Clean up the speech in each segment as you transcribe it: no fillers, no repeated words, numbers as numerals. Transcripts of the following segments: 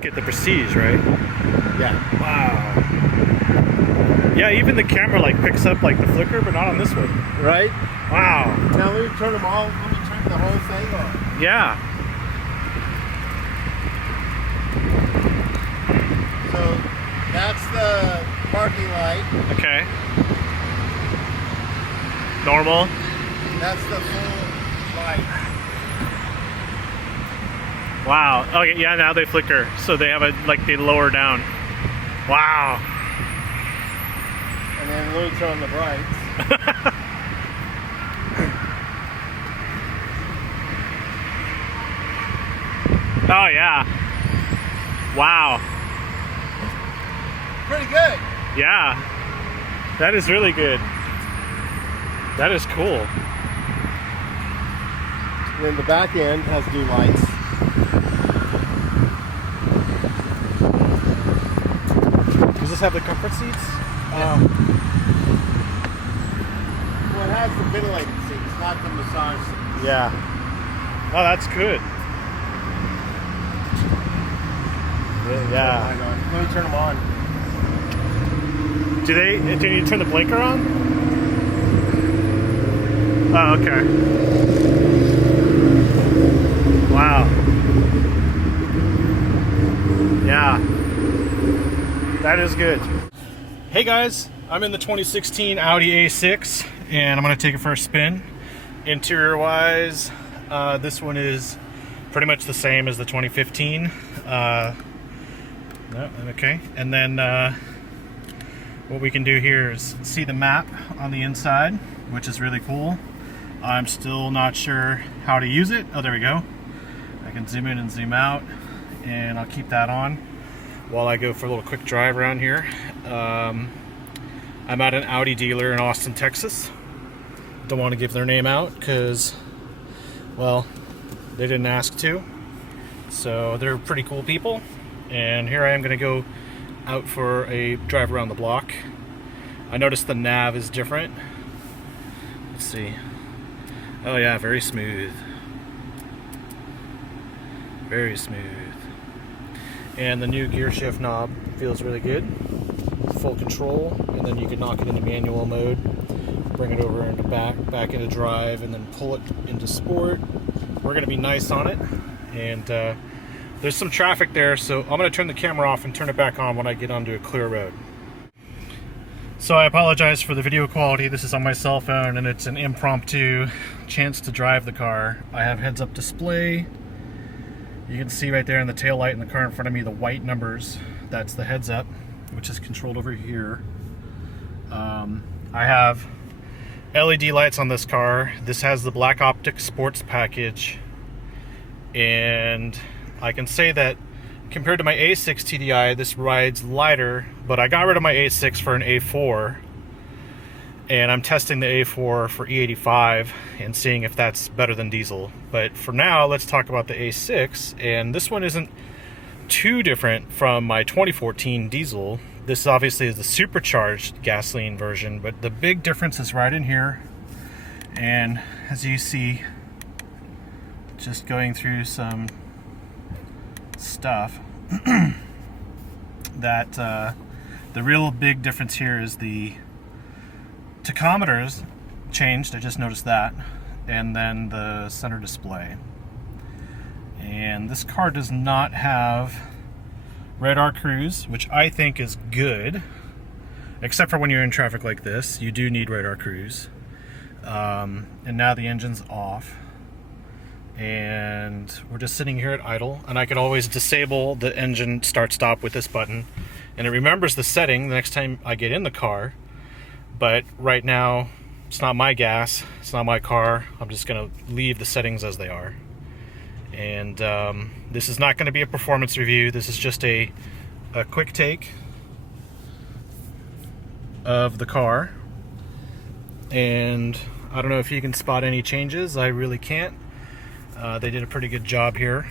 Get the Prestige, right? Yeah. Wow. Yeah, even the camera like picks up like the flicker, but not on this one. Right? Wow. Now let me turn them all. Let me turn the whole thing on. Yeah. So that's the parking light. Okay. Normal. That's the full light. Wow. Okay, yeah, now they flicker. So they have a, like, they lower down. Wow. And then let me turn on the brights. Oh, yeah. Wow. Pretty good. Yeah. That is really good. That is cool. And then the back end has new lights. Does this have the comfort seats? Well, it has the ventilated seats, not the massage seats. Yeah. Oh, that's good. Yeah. Let me turn them on. Do you turn the blinker on? Oh, okay. Wow. Yeah. That is good. Hey guys, I'm in the 2016 Audi A6 and I'm going to take it for a spin. Interior wise, this one is pretty much the same as the 2015. No, okay. And then what we can do here is see the map on the inside, which is really cool. I'm still not sure how to use it. Oh, there we go. I can zoom in and zoom out, and I'll keep that on while I go for a little quick drive around here. I'm at an Audi dealer in Austin, Texas. Don't want to give their name out because, well, they didn't ask to. So they're pretty cool people. And here I am going to go out for a drive around the block. I noticed the nav is different. Let's see. Oh yeah, very smooth. Very smooth. And the new gear shift knob feels really good. Full control, and then you can knock it into manual mode, bring it over into back into drive, and then pull it into sport. We're going to be nice on it. And there's some traffic there, so I'm going to turn the camera off and turn it back on when I get onto a clear road. So I apologize for the video quality. This is on my cell phone and it's an impromptu chance to drive the car. I have heads-up display. You can see right there in the tail light in the car in front of me the white numbers. That's the heads-up, which is controlled over here. I have LED lights on this car. This has the Black Optic Sports package, and I can say that compared to my A6 TDI, this rides lighter, but I got rid of my A6 for an A4, and I'm testing the A4 for E85 and seeing if that's better than diesel. But for now, let's talk about the A6, and this one isn't too different from my 2014 diesel. This obviously is the supercharged gasoline version, but the big difference is right in here. And as you see, just going through some stuff, that the real big difference here is the tachometers changed. I just noticed that. And then the center display. And this car does not have radar cruise, which I think is good, except for when you're in traffic like this. You do need radar cruise. And now the engine's off, and we're just sitting here at idle, and I can always disable the engine start stop with this button, and it remembers the setting the next time I get in the car. But right now it's not my gas, it's not my car. I'm just gonna leave the settings as they are. And this is not going to be a performance review. This is just a quick take of the car, and I don't know if you can spot any changes. I really can't. They did a pretty good job here.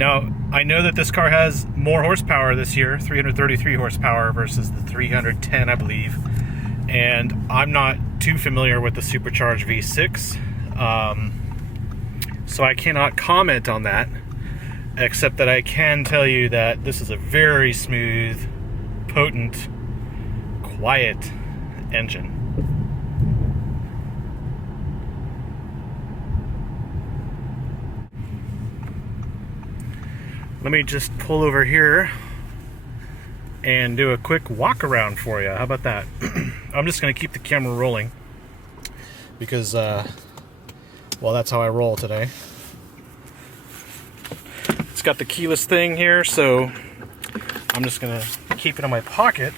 Now, I know that this car has more horsepower this year, 333 horsepower versus the 310, I believe. And I'm not too familiar with the supercharged V6, so I cannot comment on that, except that I can tell you that this is a very smooth, potent, quiet engine. Let me just pull over here and do a quick walk around for you. How about that? I'm just going to keep the camera rolling because, well, that's how I roll today. It's got the keyless thing here, so I'm just going to keep it in my pocket.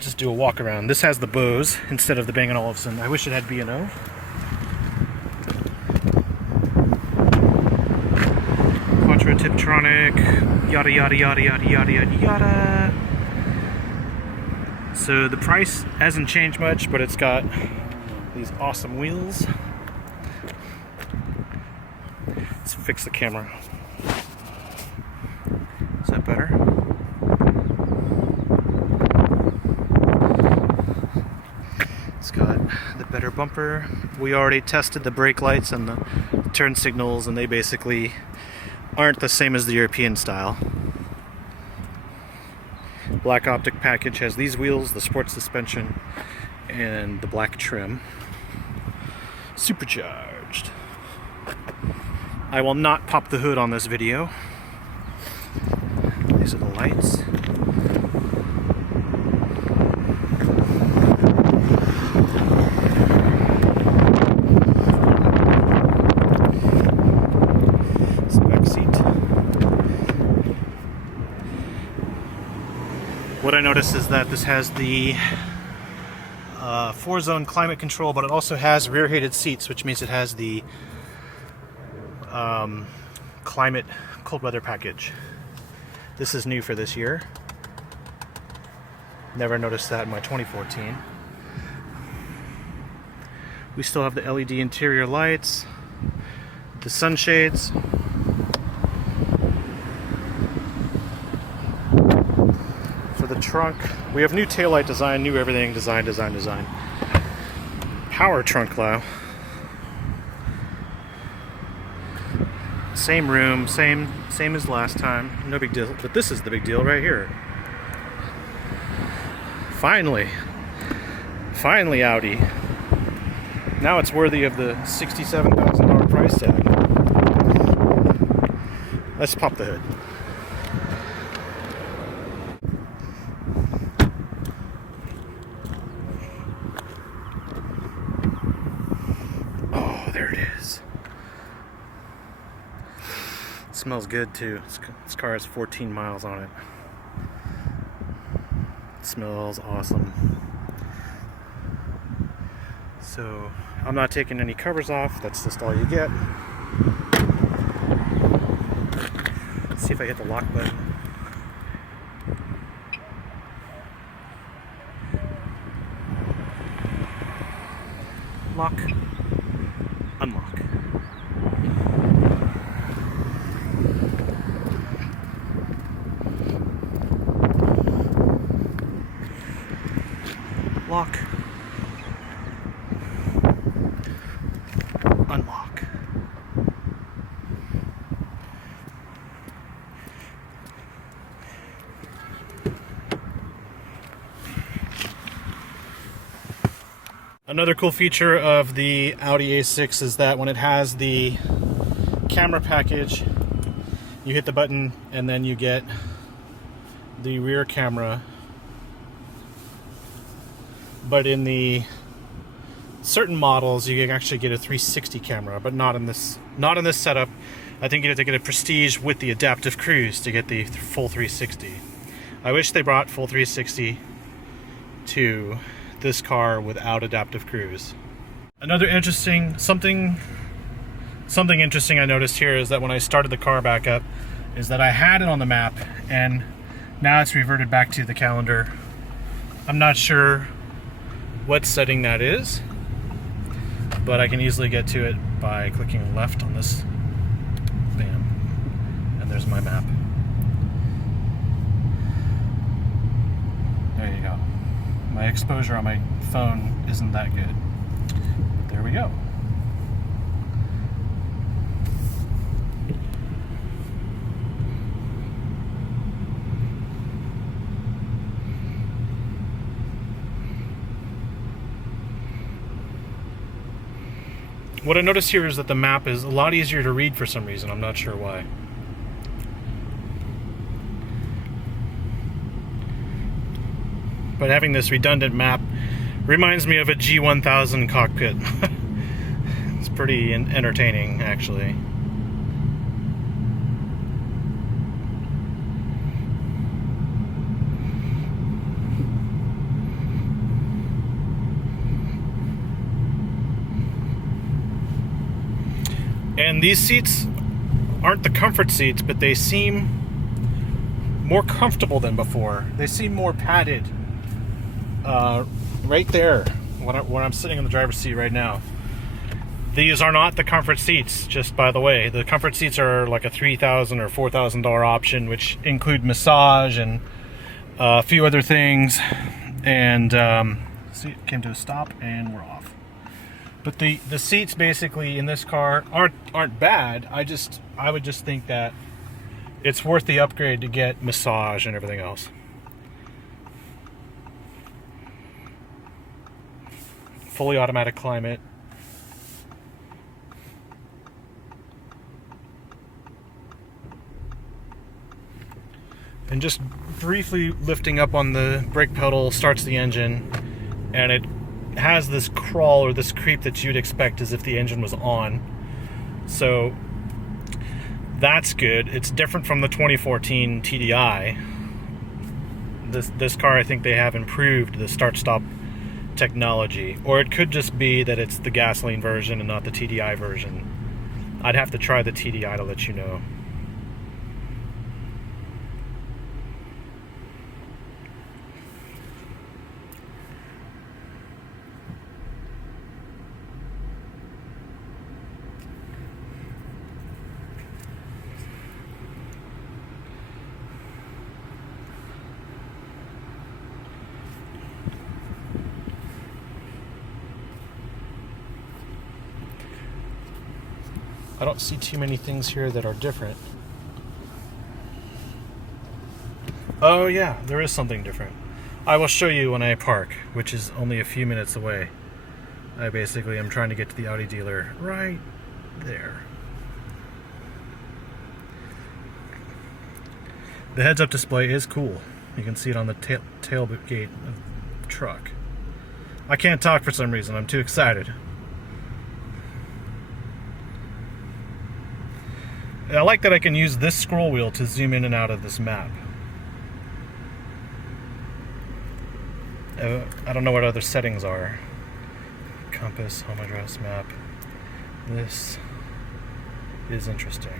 Just do a walk around. This has the Bose instead of the Bang & Olufsen. I wish it had B&O. Tiptronic, yada yada yada yada yada yada yada. So the price hasn't changed much, but it's got these awesome wheels. Let's fix the camera. Is that better? It's got the better bumper. We already tested the brake lights and the turn signals, and they basically aren't the same as the European style. Black Optic package has these wheels, the sports suspension, and the black trim. Supercharged. I will not pop the hood on this video. These are the lights. What I noticed is that this has the 4-zone climate control, but it also has rear-heated seats, which means it has the climate cold weather package. This is new for this year. Never noticed that in my 2014. We still have the LED interior lights, the sunshades. The trunk, we have new taillight design, new everything, design. Power trunk though. Same room, same as last time, no big deal. But this is the big deal right here. Finally Audi. Now it's worthy of the $67,000 price tag. Let's pop the hood. There it is. It smells good too. This car has 14 miles on it. It smells awesome. So I'm not taking any covers off. That's just all you get. Let's see if I hit the lock button. Lock. Unlock. Lock. Unlock. Another cool feature of the Audi A6 is that when it has the camera package, you hit the button and then you get the rear camera. But in the certain models, you can actually get a 360 camera, but not in this setup. I think you have to get a Prestige with the adaptive cruise to get the full 360. I wish they brought full 360 to this car without adaptive cruise. Another interesting something interesting I noticed here is that when I started the car back up, is that I had it on the map and now it's reverted back to the calendar. I'm not sure what setting that is, but I can easily get to it by clicking left on this. Bam. And there's my map. There you go. My exposure on my phone isn't that good. But there we go. What I noticed here is that the map is a lot easier to read for some reason. I'm not sure why. But having this redundant map reminds me of a G1000 cockpit. It's pretty entertaining, actually. And these seats aren't the comfort seats, but they seem more comfortable than before. They seem more padded. Right there, when I'm sitting in the driver's seat right now. These are not the comfort seats, just by the way. The comfort seats are like a $3,000 or $4,000 option, which include massage and a few other things. And see, it came to a stop, and we're off. But the seats basically in this car aren't bad. I would just think that it's worth the upgrade to get massage and everything else. Fully automatic climate. And just briefly lifting up on the brake pedal starts the engine, and it has this crawl or this creep that you'd expect as if the engine was on. So that's good. It's different from the 2014 TDI. This car, I think they have improved the start-stop technology, or it could just be that it's the gasoline version and not the TDI version. I'd have to try the TDI to let you know. I don't see too many things here that are different. Oh yeah, there is something different. I will show you when I park, which is only a few minutes away. I basically am trying to get to the Audi dealer right there. The heads-up display is cool. You can see it on the tailgate of the truck. I can't talk for some reason. I'm too excited. I like that I can use this scroll wheel to zoom in and out of this map. I don't know what other settings are. Compass, home address, map. This is interesting.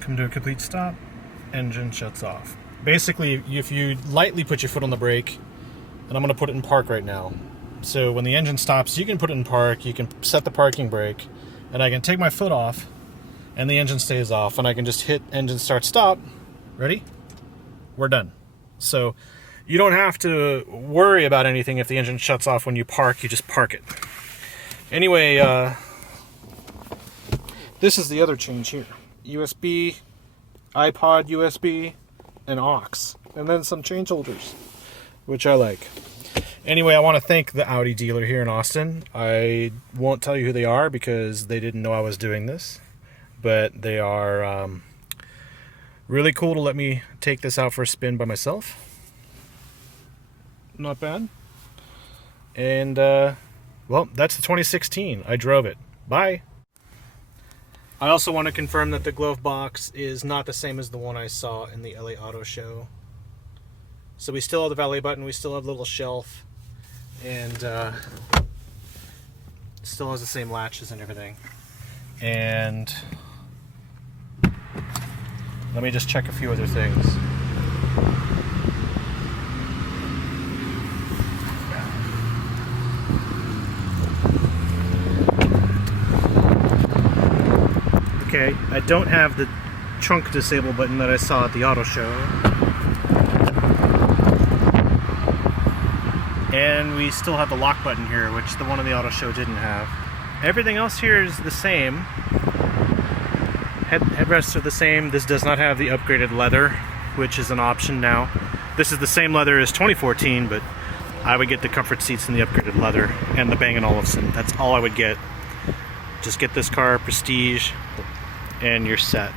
Come to a complete stop, engine shuts off. Basically, if you lightly put your foot on the brake, and I'm going to put it in park right now. So when the engine stops, you can put it in park, you can set the parking brake, and I can take my foot off, and the engine stays off, and I can just hit engine start stop. Ready? We're done. So you don't have to worry about anything if the engine shuts off when you park, you just park it. Anyway, this is the other change here. USB, iPod USB, and aux, and then some change holders, which I like. Anyway, I want to thank the Audi dealer here in Austin. I won't tell you who they are because they didn't know I was doing this, but they are really cool to let me take this out for a spin by myself. Not bad. And well, that's the 2016. I drove it. Bye. I also want to confirm that the glove box is not the same as the one I saw in the LA Auto Show. So we still have the valet button, we still have the little shelf, and still has the same latches and everything. And let me just check a few other things. Okay, I don't have the trunk disable button that I saw at the auto show. And we still have the lock button here, which the one on the auto show didn't have. Everything else here is the same. Headrests are the same. This does not have the upgraded leather, which is an option now. This is the same leather as 2014, but I would get the comfort seats and the upgraded leather and the Bang & Olufsen. That's all I would get. Just get this car, Prestige, and you're set.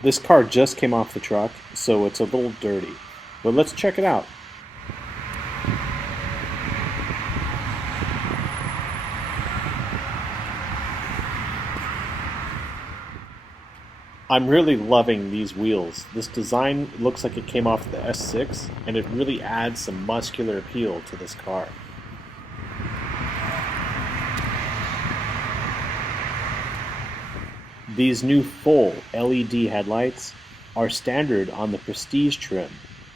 This car just came off the truck, so it's a little dirty, but let's check it out. I'm really loving these wheels. This design looks like it came off the S6, and it really adds some muscular appeal to this car. These new full LED headlights are standard on the Prestige trim,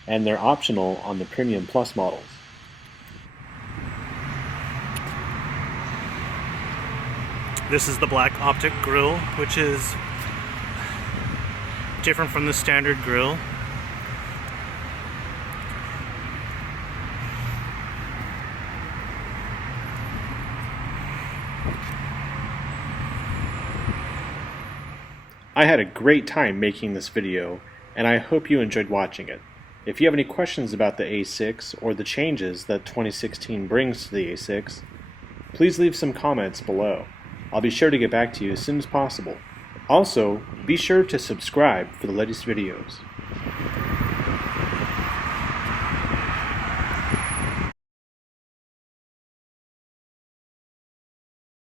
and they're optional on the Premium Plus models. This is the Black Optic grille, which is different from the standard grille. I had a great time making this video, and I hope you enjoyed watching it. If you have any questions about the A6 or the changes that 2016 brings to the A6, please leave some comments below. I'll be sure to get back to you as soon as possible. Also, be sure to subscribe for the latest videos.